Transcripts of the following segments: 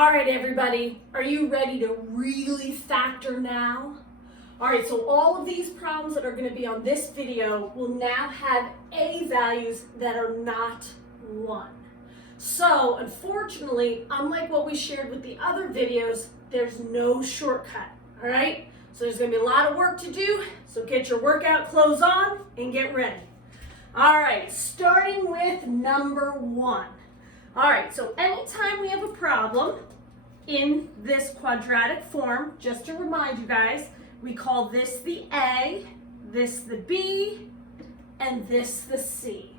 All right, everybody, are you ready to really factor now? All right, so all of these problems that are going to be on this video will now have A values that are not 1. So, unfortunately, unlike what we shared with the other videos, there's no shortcut, all right? So there's going to be a lot of work to do, so get your workout clothes on and get ready. All right, starting with number 1. All right, so anytime we have a problem in this quadratic form, just to remind you guys, we call this the A, this the B, and this the C.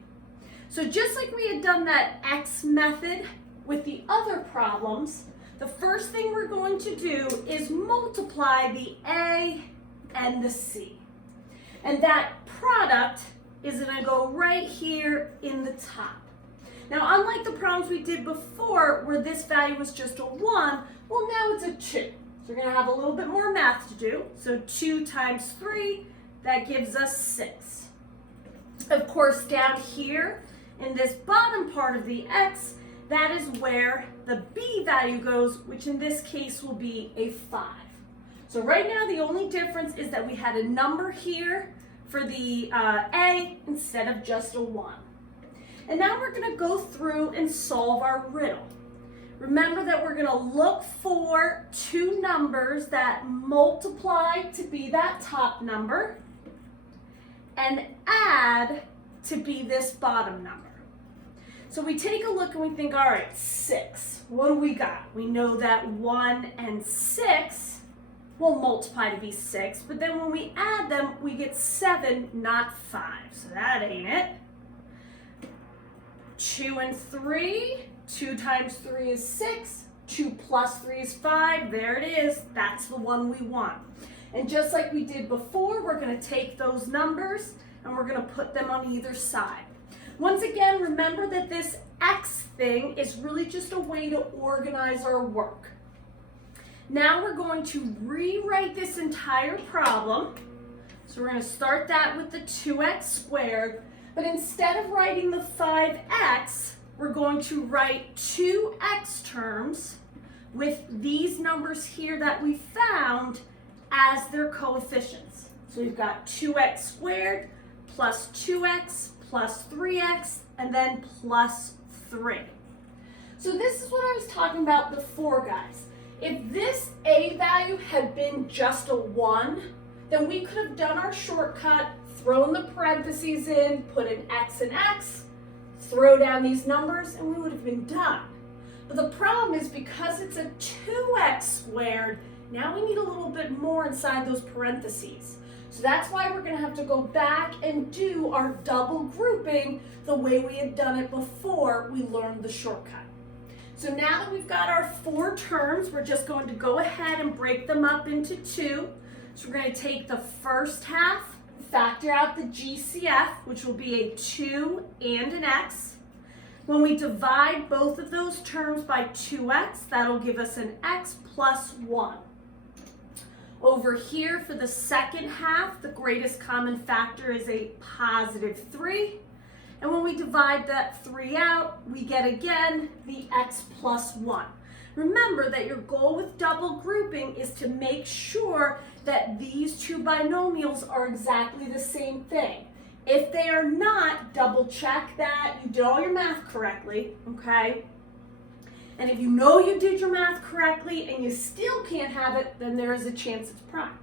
So just like we had done that X method with the other problems, the first thing we're going to do is multiply the A and the C. And that product is going to go right here in the top. Now, unlike the problems we did before where this value was just a 1, well, now it's a 2. So we're going to have a little bit more math to do. So 2 times 3, that gives us 6. Of course, down here in this bottom part of the X, that is where the B value goes, which in this case will be a 5. So right now, the only difference is that we had a number here for the A instead of just a 1. And now we're going to go through and solve our riddle. Remember that we're going to look for two numbers that multiply to be that top number and add to be this bottom number. So we take a look and we think, all right, 6. What do we got? We know that 1 and 6 will multiply to be 6, but then when we add them, we get 7, not 5. So that ain't it. 2 and 3, 2 times 3 is 6, 2 plus 3 is 5, there it is, that's the one we want. And just like we did before, we're going to take those numbers and we're going to put them on either side. Once again, remember that this X thing is really just a way to organize our work. Now we're going to rewrite this entire problem. So we're going to start that with the 2x squared. But instead of writing the 5x, we're going to write 2x terms with these numbers here that we found as their coefficients. So we've got 2x squared plus 2x plus 3x and then plus 3. So this is what I was talking about before, guys. If this A value had been just a 1, then we could have done our shortcut, thrown the parentheses in, put an X and X, throw down these numbers, and we would have been done. But the problem is because it's a 2x squared, now we need a little bit more inside those parentheses. So that's why we're going to have to go back and do our double grouping the way we had done it before we learned the shortcut. So now that we've got our 4 terms, we're just going to go ahead and break them up into 2. So we're going to take the first half, factor out the GCF, which will be a 2 and an X. When we divide both of those terms by 2x, that'll give us an X plus 1. Over here for the second half, the greatest common factor is a positive 3. And when we divide that 3 out, we get again the X plus 1. Remember that your goal with double grouping is to make sure that these two binomials are exactly the same thing. If they are not, double check that you did all your math correctly, okay? And if you know you did your math correctly and you still can't have it, then there is a chance it's prime.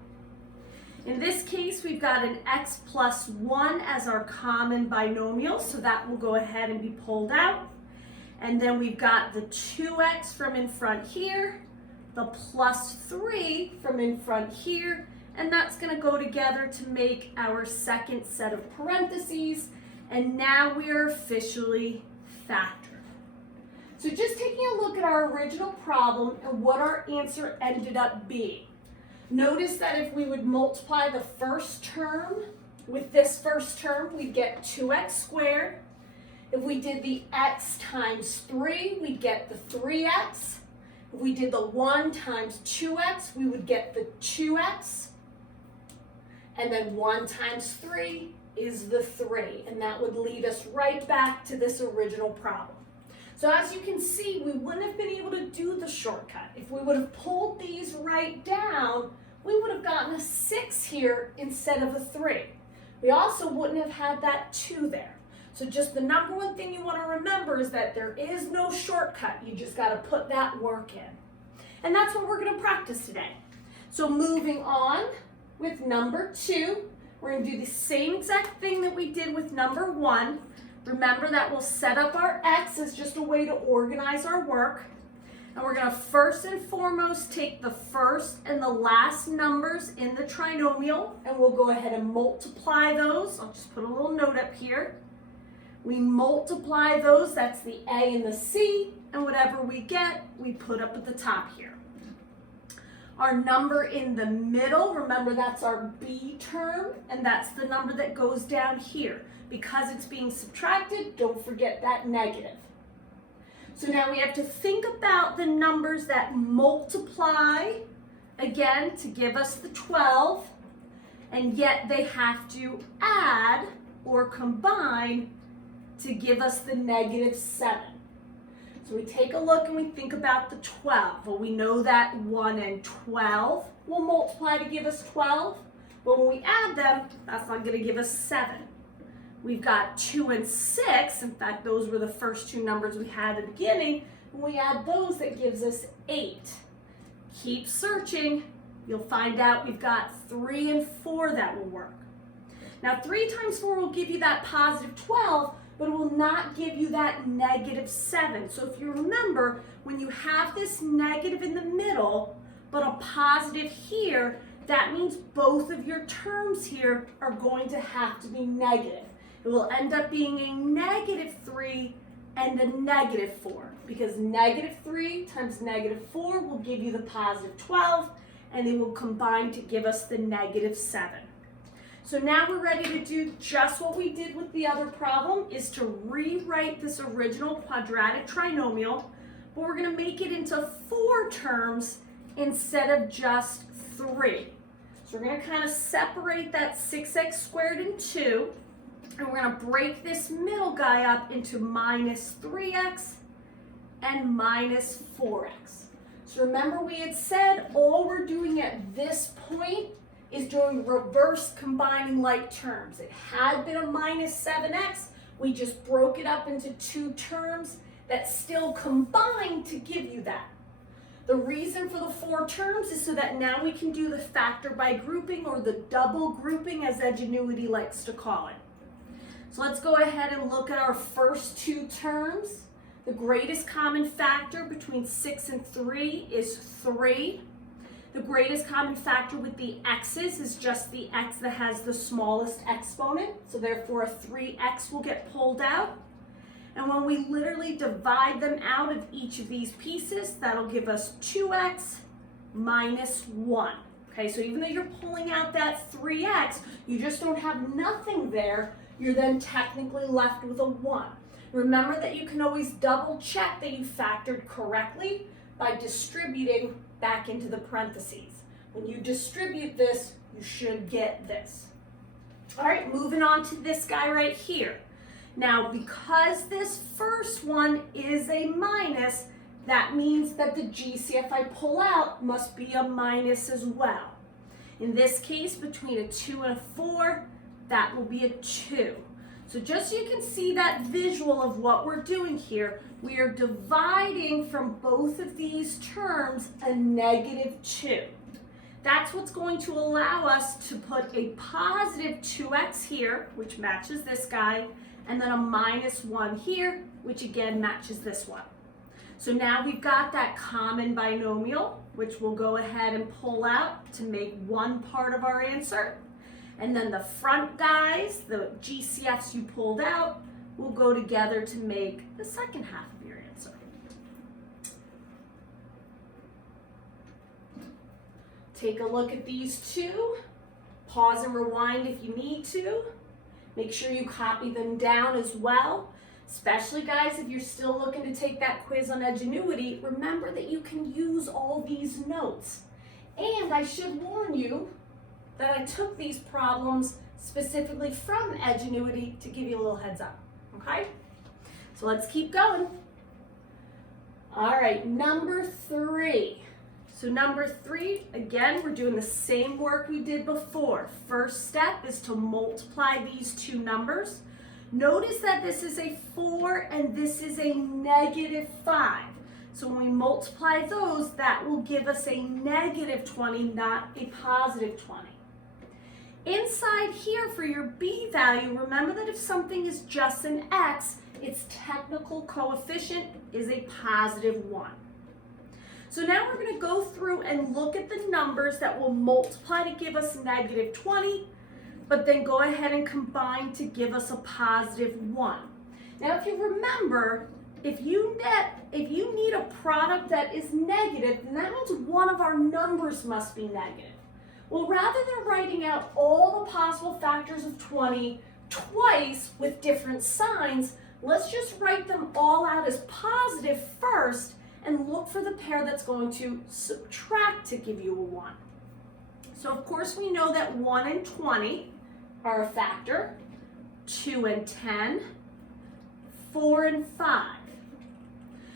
In this case, we've got an X plus 1 as our common binomial, so that will go ahead and be pulled out. And then we've got the 2x from in front here, the plus 3 from in front here, and that's going to go together to make our second set of parentheses, and now we are officially factored. So just taking a look at our original problem and what our answer ended up being. Notice that if we would multiply the first term with this first term, we'd get 2x squared. If we did the x times 3, we'd get the 3x. If we did the 1 times 2x, we would get the 2x. And then 1 times 3 is the 3. And that would lead us right back to this original problem. So as you can see, we wouldn't have been able to do the shortcut. If we would have pulled these right down, we would have gotten a 6 here instead of a 3. We also wouldn't have had that 2 there. So just the number one thing you want to remember is that there is no shortcut. You just got to put that work in. And that's what we're going to practice today. So moving on with number 2, we're going to do the same exact thing that we did with number 1. Remember that we'll set up our X as just a way to organize our work. And we're going to first and foremost take the first and the last numbers in the trinomial, and we'll go ahead and multiply those. I'll just put a little note up here. We multiply those, that's the A and the C, and whatever we get, we put up at the top here. Our number in the middle, remember that's our B term, and that's the number that goes down here. Because it's being subtracted, don't forget that negative. So now we have to think about the numbers that multiply, again, to give us the 12, and yet they have to add or combine to give us the negative 7. So we take a look and we think about the 12. Well, we know that 1 and 12 will multiply to give us 12, but when we add them, that's not going to give us 7. We've got 2 and 6. In fact, those were the first 2 numbers we had at the beginning. When we add those, that gives us 8. Keep searching. You'll find out we've got 3 and 4 that will work. Now, 3 times 4 will give you that positive 12, but it will not give you that negative 7. So if you remember, when you have this negative in the middle, but a positive here, that means both of your terms here are going to have to be negative. It will end up being a negative 3 and a negative 4, because negative 3 times negative 4 will give you the positive 12, and they will combine to give us the negative 7. So now we're ready to do just what we did with the other problem, is to rewrite this original quadratic trinomial, but we're going to make it into 4 terms instead of just 3. So we're going to kind of separate that 6x squared in 2, and we're going to break this middle guy up into minus 3x and minus 4x. So remember we had said all we're doing at this point is doing reverse combining like terms. It had been a minus 7x. We just broke it up into 2 terms that still combine to give you that. The reason for the 4 terms is so that now we can do the factor by grouping, or the double grouping as Edgenuity likes to call it. So let's go ahead and look at our first 2 terms. The greatest common factor between 6 and 3 is 3. The greatest common factor with the x's is just the x that has the smallest exponent, so therefore a 3x will get pulled out. And when we literally divide them out of each of these pieces, that'll give us 2x minus 1. Okay, so even though you're pulling out that 3x, you just don't have nothing there. You're then technically left with a 1. Remember that you can always double check that you factored correctly by distributing back into the parentheses. When you distribute this, you should get this. All right, moving on to this guy right here. Now, because this first one is a minus, that means that the GCF I pull out must be a minus as well. In this case, between a 2 and a 4, that will be a 2. So just so you can see that visual of what we're doing here, we are dividing from both of these terms a negative 2. That's what's going to allow us to put a positive 2x here, which matches this guy, and then a minus 1 here, which again matches this one. So now we've got that common binomial, which we'll go ahead and pull out to make one part of our answer. And then the front guys, the GCFs you pulled out, will go together to make the second half of your answer. Take a look at these 2. Pause and rewind if you need to. Make sure you copy them down as well. Especially, guys, if you're still looking to take that quiz on Edgenuity, remember that you can use all these notes. And I should warn you that I took these problems specifically from Edgenuity to give you a little heads up, okay? So let's keep going. All right, number 3. So number 3, again, we're doing the same work we did before. First step is to multiply these two numbers. Notice that this is a 4 and this is a negative 5. So when we multiply those, that will give us a negative 20, not a positive 20. Inside here for your b value, remember that if something is just an x, its technical coefficient is a positive 1. So now we're going to go through and look at the numbers that will multiply to give us negative 20, but then go ahead and combine to give us a positive 1. Now if you remember, if you need a product that is negative, then that means one of our numbers must be negative. Well, rather than writing out all the possible factors of 20 twice with different signs, let's just write them all out as positive first and look for the pair that's going to subtract to give you a 1. So of course we know that 1 and 20 are a factor, 2 and 10, 4 and 5.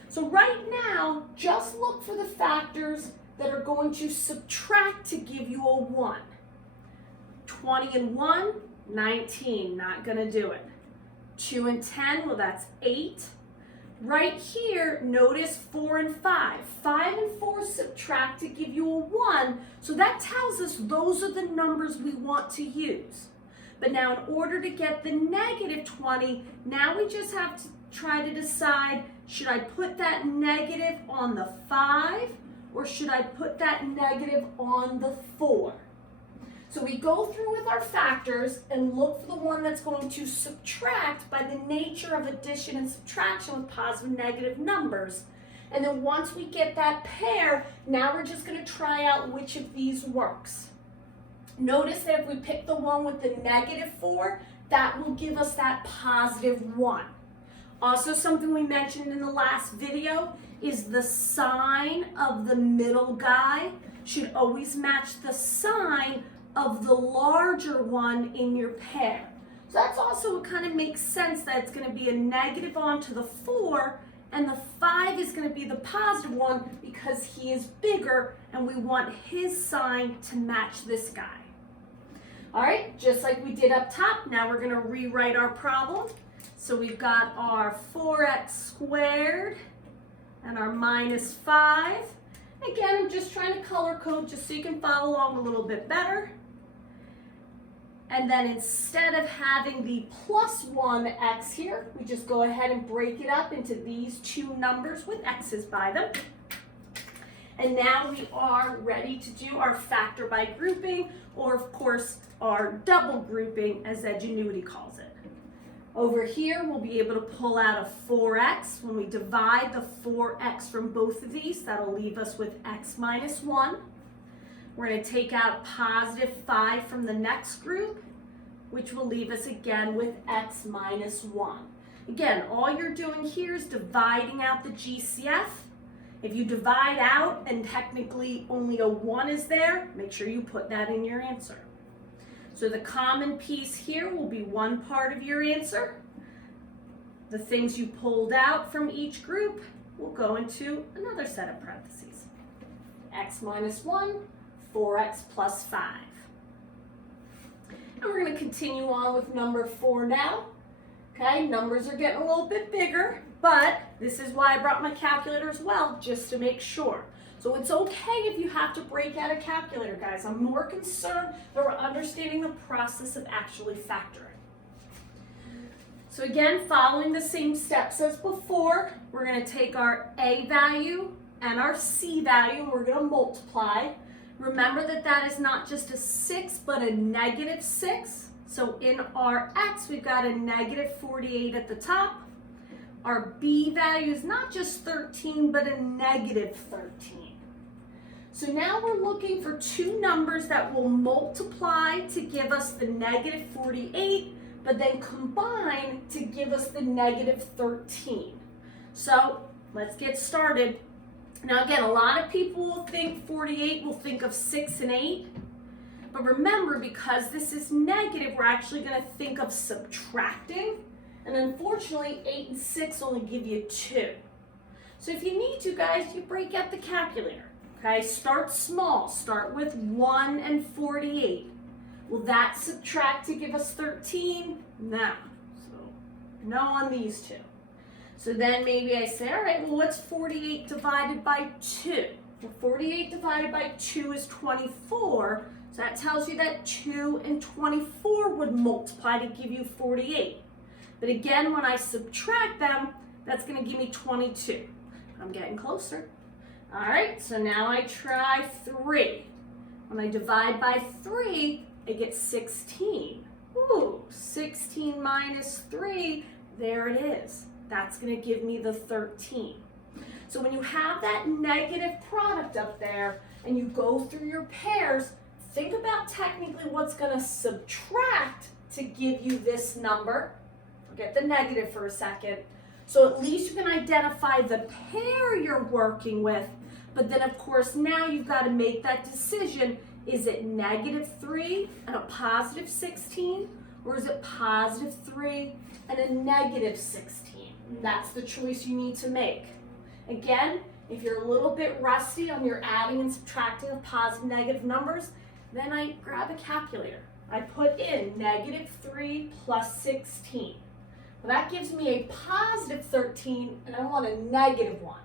So right now, just look for the factors that are going to subtract to give you a 1. 20 and 1, 19, not going to do it. 2 and 10, well that's 8. Right here, notice 4 and 5. 5 and 4 subtract to give you a 1, so that tells us those are the numbers we want to use. But now in order to get the negative 20, now we just have to try to decide, should I put that negative on the 5 or should I put that negative on the 4? So we go through with our factors and look for the one that's going to subtract by the nature of addition and subtraction with positive and negative numbers. And then once we get that pair, now we're just going to try out which of these works. Notice that if we pick the one with the negative 4, that will give us that positive 1. Also, something we mentioned in the last video is the sign of the middle guy should always match the sign of the larger one in your pair. So that's also what kind of makes sense that it's going to be a negative onto the 4 and the 5 is going to be the positive one because he is bigger and we want his sign to match this guy. All right, just like we did up top, now we're going to rewrite our problem. So we've got our 4x squared and our minus 5. Again, I'm just trying to color code just so you can follow along a little bit better. And then instead of having the plus 1x here, we just go ahead and break it up into these two numbers with x's by them. And now we are ready to do our factor by grouping, or of course, our double grouping as Edgenuity calls it. Over here, we'll be able to pull out a 4x. When we divide the 4x from both of these, that'll leave us with x minus 1. We're going to take out positive 5 from the next group, which will leave us again with x minus 1. Again, all you're doing here is dividing out the GCF. If you divide out and technically only a 1 is there, make sure you put that in your answer. So the common piece here will be one part of your answer. The things you pulled out from each group will go into another set of parentheses. X minus 1, 4x plus 5. And we're going to continue on with number 4 now. Okay, numbers are getting a little bit bigger, but this is why I brought my calculator as well, just to make sure. So it's okay if you have to break out a calculator, guys. I'm more concerned that we're understanding the process of actually factoring. So again, following the same steps as before, we're going to take our a value and our c value, and we're going to multiply. Remember that that is not just a 6, but a negative 6. So in our x, we've got a negative 48 at the top. Our b value is not just 13, but a negative 13. So now we're looking for two numbers that will multiply to give us the negative 48, but then combine to give us the negative 13. So let's get started. Now again, a lot of people will think 48, will think of 6 and 8. But remember, because this is negative, we're actually going to think of subtracting. And unfortunately, 8 and 6 only give you 2. So if you need to, guys, you break out the calculator. Okay, start small. Start with 1 and 48. Will that subtract to give us 13? No. So no on these two. So then maybe I say, all right, well, what's 48 divided by 2? Well, 48 divided by 2 is 24. So that tells you that 2 and 24 would multiply to give you 48. But again, when I subtract them, that's going to give me 22. I'm getting closer. All right, so now I try 3. When I divide by 3, I get 16. Ooh, 16 minus 3, there it is. That's going to give me the 13. So when you have that negative product up there and you go through your pairs, think about technically what's going to subtract to give you this number. Forget the negative for a second. So at least you can identify the pair you're working with, but then of course now you've got to make that decision. Is it -3 and a positive 16, or is it +3 and a -16? That's the choice you need to make. Again, if you're a little bit rusty on your adding and subtracting of positive and negative numbers, then I grab a calculator. I put in -3 plus 16. Well, that gives me a positive 13, and I want a -1.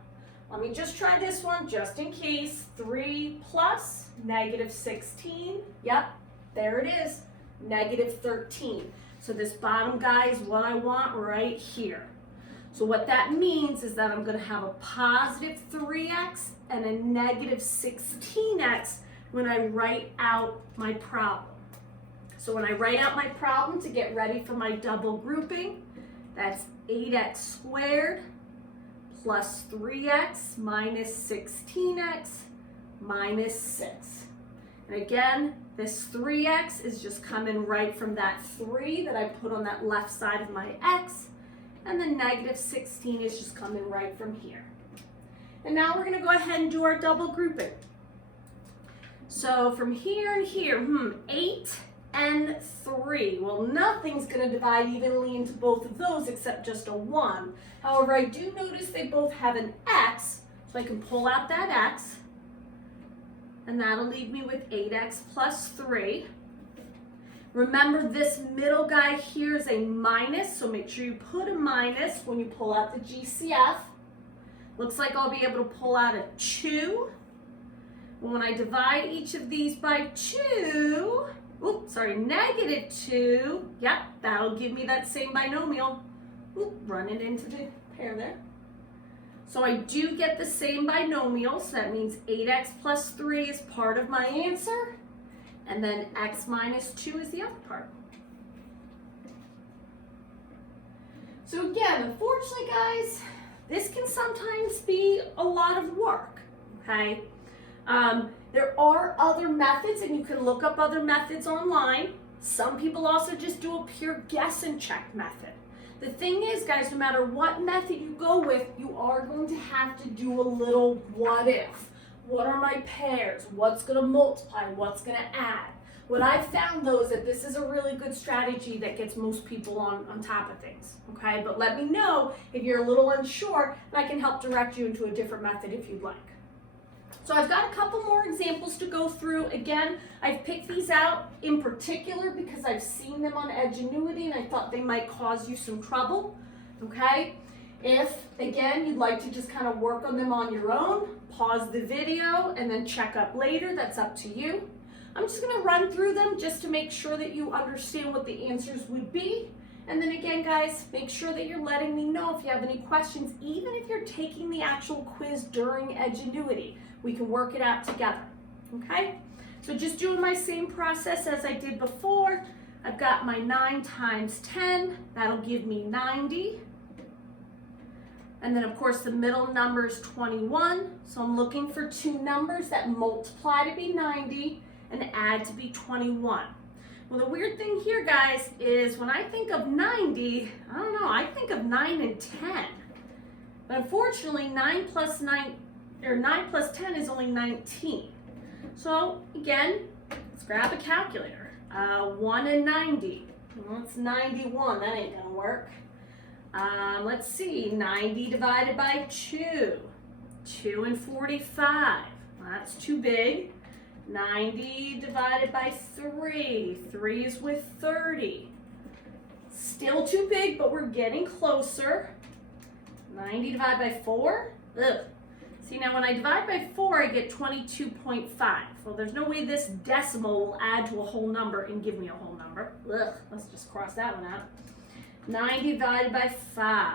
Let me just try this one just in case. 3 plus -16. Yep, there it is, -13. So this bottom guy is what I want right here. So what that means is that I'm going to have a positive 3x and a -16x when I write out my problem. So when I write out my problem to get ready for my double grouping, that's 8x squared plus 3x minus 16x minus 6. And again, this 3x is just coming right from that 3 that I put on that left side of my x, and the -16 is just coming right from here. And now we're going to go ahead and do our double grouping. So from here and here, 8 and 3. Well, nothing's going to divide evenly into both of those except just a 1. However, I do notice they both have an x, so I can pull out that x, and that'll leave me with 8x plus 3. Remember, this middle guy here is a minus, so make sure you put a minus when you pull out the GCF. Looks like I'll be able to pull out a 2. When I divide each of these by 2, -2, yep, that'll give me that same binomial. Run it into the pair there. So I do get the same binomial, so that means 8x plus 3 is part of my answer, and then x minus 2 is the other part. So again, unfortunately, guys, this can sometimes be a lot of work, okay? There are other methods, and you can look up other methods online. Some people also just do a pure guess and check method. The thing is, guys, no matter what method you go with, you are going to have to do a little what if. What are my pairs? What's going to multiply? What's going to add? What I've found, though, is that this is a really good strategy that gets most people on top of things, okay? But let me know if you're a little unsure, and I can help direct you into a different method if you'd like. So I've got a couple more examples to go through. Again, I've picked these out in particular because I've seen them on Edgenuity and I thought they might cause you some trouble, okay? If, again, you'd like to just kind of work on them on your own, pause the video and then check up later, that's up to you. I'm just gonna run through them just to make sure that you understand what the answers would be. And then again, guys, make sure that you're letting me know if you have any questions, even if you're taking the actual quiz during Edgenuity. We can work it out together, okay? So just doing my same process as I did before. I've got my 9 times 10, that'll give me 90. And then of course the middle number is 21. So I'm looking for 2 numbers that multiply to be 90 and add to be 21. Well, the weird thing here, guys, is when I think of 90, I don't know, I think of 9 and 10. But unfortunately, 9 plus 10 is only 19. So again, let's grab a calculator. 1 and 90. Well, it's 91, that ain't gonna work. Let's see, 90 divided by 2. 2 and 45. That's too big. 90 divided by 3. 3 is with 30. Still too big, but we're getting closer. 90 divided by 4. Ugh. See, now when I divide by 4, I get 22.5. Well, there's no way this decimal will add to a whole number and give me a whole number. Ugh. Let's just cross that one out. 90 divided by 5.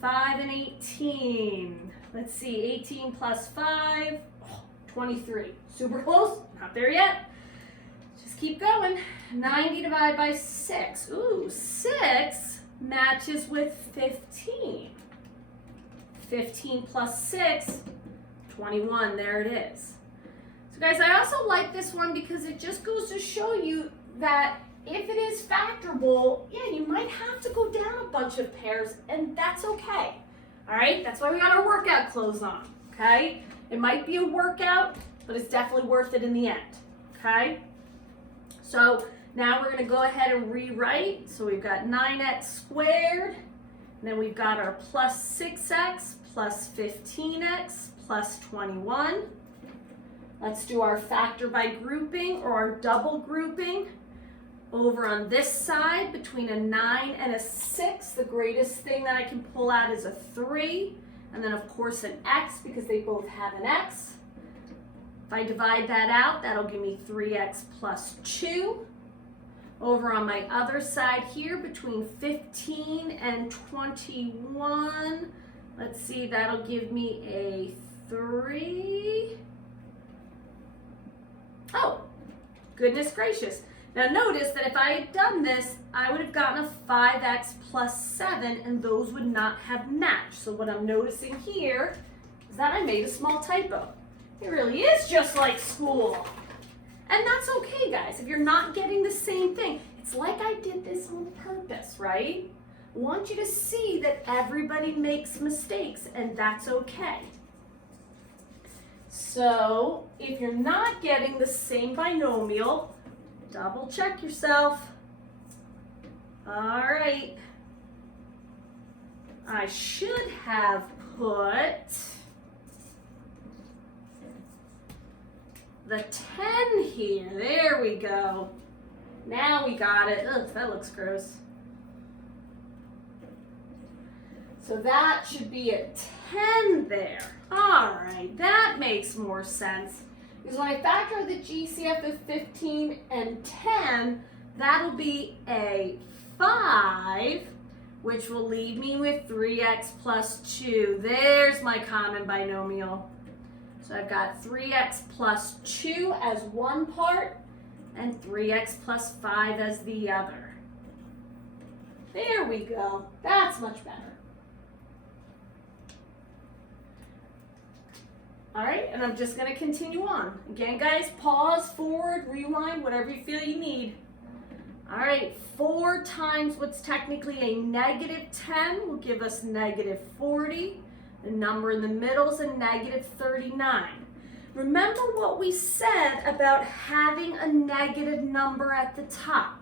5 and 18. Let's see, 18 plus 5, 23. Super close, not there yet. Just keep going. 90 divided by 6. Ooh, 6 matches with 15. 15 plus 6, 21, there it is. So guys, I also like this one because it just goes to show you that if it is factorable, yeah, you might have to go down a bunch of pairs, and that's okay. All right, that's why we got our workout clothes on, okay? It might be a workout, but it's definitely worth it in the end, okay? So now we're gonna go ahead and rewrite. So we've got 9x squared, and then we've got our plus 6x plus 15x plus 21. Let's do our factor by grouping or our double grouping. Over on this side, between a 9 and a 6, the greatest thing that I can pull out is a 3. And then, of course, an x because they both have an x. If I divide that out, that'll give me 3x plus 2. Over on my other side here, between 15 and 21, let's see, that'll give me a 3. Oh, goodness gracious. Now notice that if I had done this, I would have gotten a 5x plus 7, and those would not have matched. So what I'm noticing here is that I made a small typo. It really is just like school. And that's okay, guys. If you're not getting the same thing, it's like I did this on purpose, right? I want you to see that everybody makes mistakes, and that's okay. So if you're not getting the same binomial, double check yourself. All right. I should have put the 10 here. There we go. Now we got it. Ugh, that looks gross. So that should be a 10 there. All right, that makes more sense. Because when I factor the GCF of 15 and 10, that'll be a 5, which will leave me with 3x plus 2. There's my common binomial. So I've got 3x plus 2 as one part and 3x plus 5 as the other. There we go. That's much better. All right, and I'm just going to continue on. Again, guys, pause, forward, rewind, whatever you feel you need. All right, 4 times what's technically a negative 10 will give us negative 40. The number in the middle is a negative 39. Remember what we said about having a negative number at the top.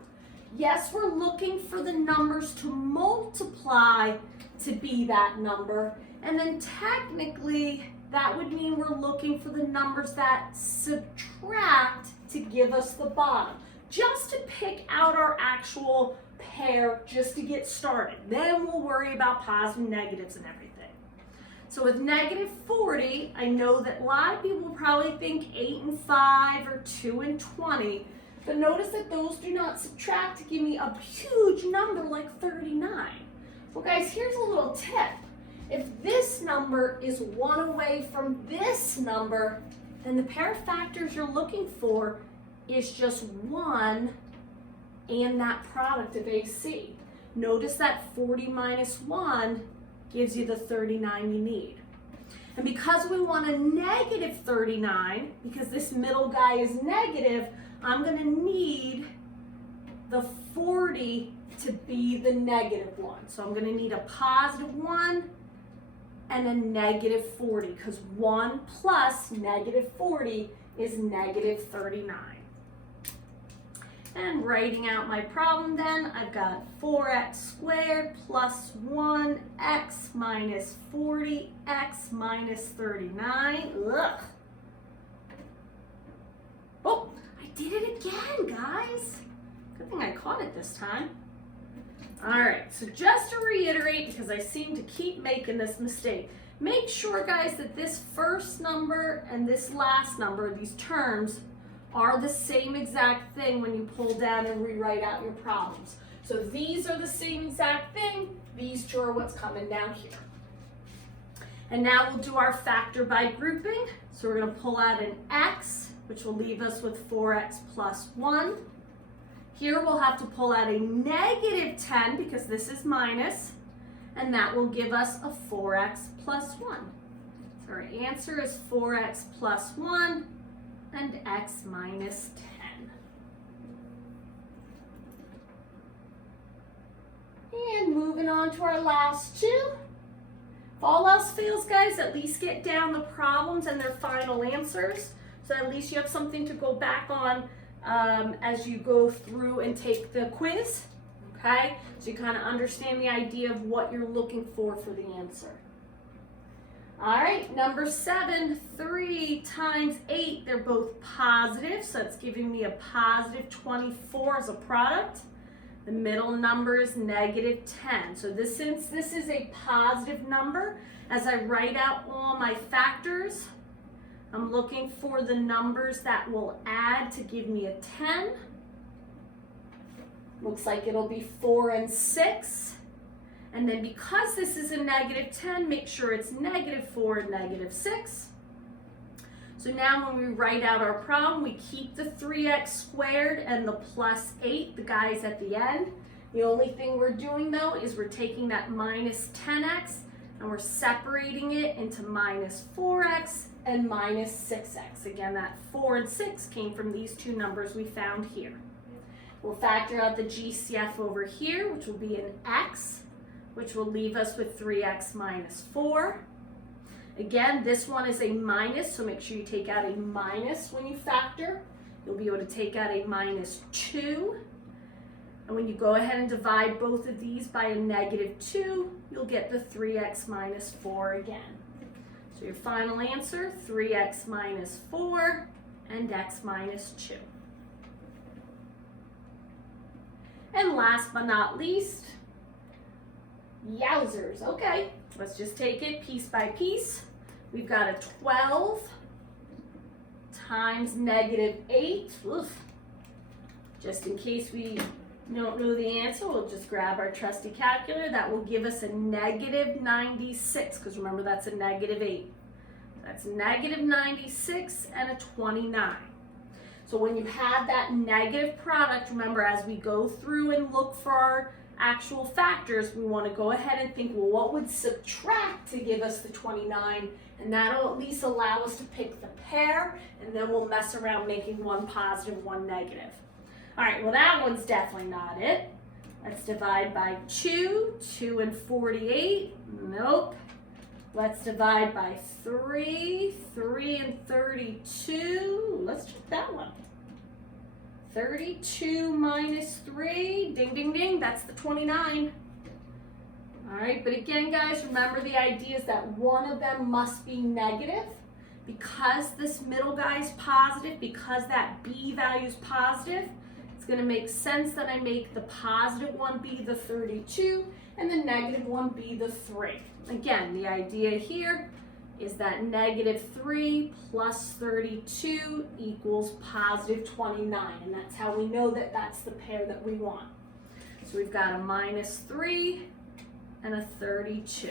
Yes, we're looking for the numbers to multiply to be that number, and then technically that would mean we're looking for the numbers that subtract to give us the bottom, just to pick out our actual pair, just to get started. Then we'll worry about positive negatives and everything. So with negative 40, I know that a lot of people will probably think 8 and 5 or 2 and 20, but notice that those do not subtract to give me a huge number like 39. Well guys, here's a little tip. If this number is 1 away from this number, then the pair of factors you're looking for is just 1 and that product of AC. Notice that 40 minus 1 gives you the 39 you need. And because we want a negative 39, because this middle guy is negative, I'm going to need the 40 to be the negative one. So I'm going to need a positive 1 and a negative 40, because 1 plus negative 40 is negative 39. And writing out my problem then, I've got 4x squared plus 1x minus 40x minus 39. Ugh. Oh, I did it again, guys. Good thing I caught it this time. All right, so just to reiterate, because I seem to keep making this mistake, make sure, guys, that this first number and this last number, these terms, are the same exact thing when you pull down and rewrite out your problems. So these are the same exact thing. These two are what's coming down here. And now we'll do our factor by grouping. So we're going to pull out an x, which will leave us with 4x plus 1. Here we'll have to pull out a negative 10 because this is minus, and that will give us a 4x plus 1. So our answer is 4x plus 1 and x minus 10. And moving on to our last two. If all else fails, guys, at least get down the problems and their final answers. So at least you have something to go back on as you go through and take the quiz, okay? So you kind of understand the idea of what you're looking for the answer. All right, number 7, 3 times 8, they're both positive, so it's giving me a positive 24 as a product. The middle number is negative 10. So since this is a positive number, as I write out all my factors, I'm looking for the numbers that will add to give me a 10. Looks like it'll be 4 and 6. And then because this is a negative 10, make sure it's negative 4 and negative 6. So now when we write out our problem, we keep the 3x squared and the plus 8, the guys at the end. The only thing we're doing though is we're taking that minus 10x and we're separating it into minus 4x and minus 6x. Again, that 4 and 6 came from these two numbers we found here. We'll factor out the GCF over here, which will be an x, which will leave us with 3x minus 4. Again, this one is a minus, so make sure you take out a minus when you factor. You'll be able to take out a minus 2. And when you go ahead and divide both of these by a negative 2, you'll get the 3x minus 4 again. So your final answer, 3x minus 4 and x minus 2. And last but not least, yowzers. Okay, let's just take it piece by piece. We've got a 12 times negative 8. Oof. Just in case we don't know the answer, we'll just grab our trusty calculator. That will give us a negative 96, because remember that's a negative 8. That's negative 96 and a 29. So when you have that negative product, remember as we go through and look for our actual factors, we want to go ahead and think, well, what would subtract to give us the 29? And that'll at least allow us to pick the pair, and then we'll mess around making one positive, one negative. All right, well, that one's definitely not it. Let's divide by 2, 2 and 48, nope. Let's divide by 3, 3 and 32, let's check that one. 32 minus 3, ding, ding, ding, that's the 29. All right, but again, guys, remember the idea is that one of them must be negative. Because this middle guy is positive, because that B value is positive, it's going to make sense that I make the positive one be the 32 and the negative one be the 3. Again, the idea here is that negative 3 plus 32 equals positive 29, and that's how we know that that's the pair that we want. So we've got a minus 3 and a 32.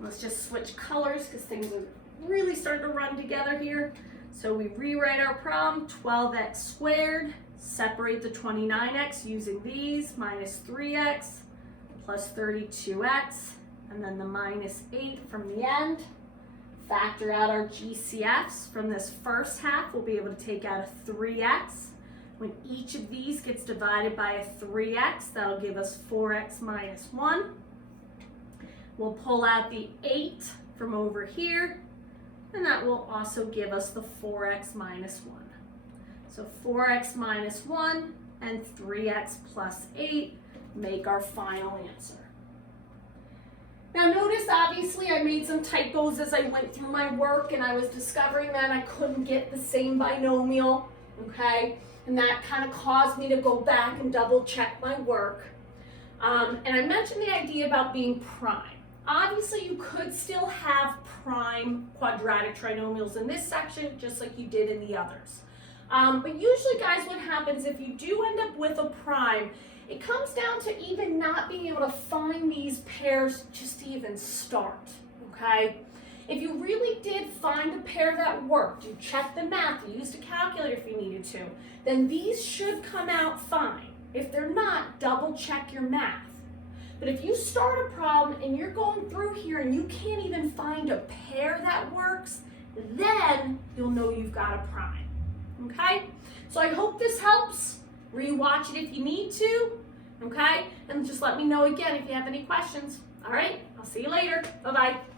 Let's just switch colors because things are really starting to run together here. So we rewrite our problem, 12x squared, separate the 29x using these, minus 3x plus 32x, and then the minus 8 from the end. Factor out our GCFs. From this first half, we'll be able to take out a 3x. When each of these gets divided by a 3x, that'll give us 4x minus 1. We'll pull out the 8 from over here, and that will also give us the 4x minus 1. So 4x minus 1 and 3x plus 8 make our final answer. Now notice, obviously, I made some typos as I went through my work, and I was discovering that I couldn't get the same binomial, okay? And that kind of caused me to go back and double check my work. And I mentioned the idea about being prime. Obviously, you could still have prime quadratic trinomials in this section, just like you did in the others. But usually, guys, what happens if you do end up with a prime, it comes down to even not being able to find these pairs just to even start, okay? If you really did find a pair that worked, you checked the math, you used a calculator if you needed to, then these should come out fine. If they're not, double check your math. But if you start a problem and you're going through here and you can't even find a pair that works, then you'll know you've got a prime, okay? So I hope this helps. Rewatch it if you need to, okay? And just let me know again if you have any questions. All right, I'll see you later. Bye-bye.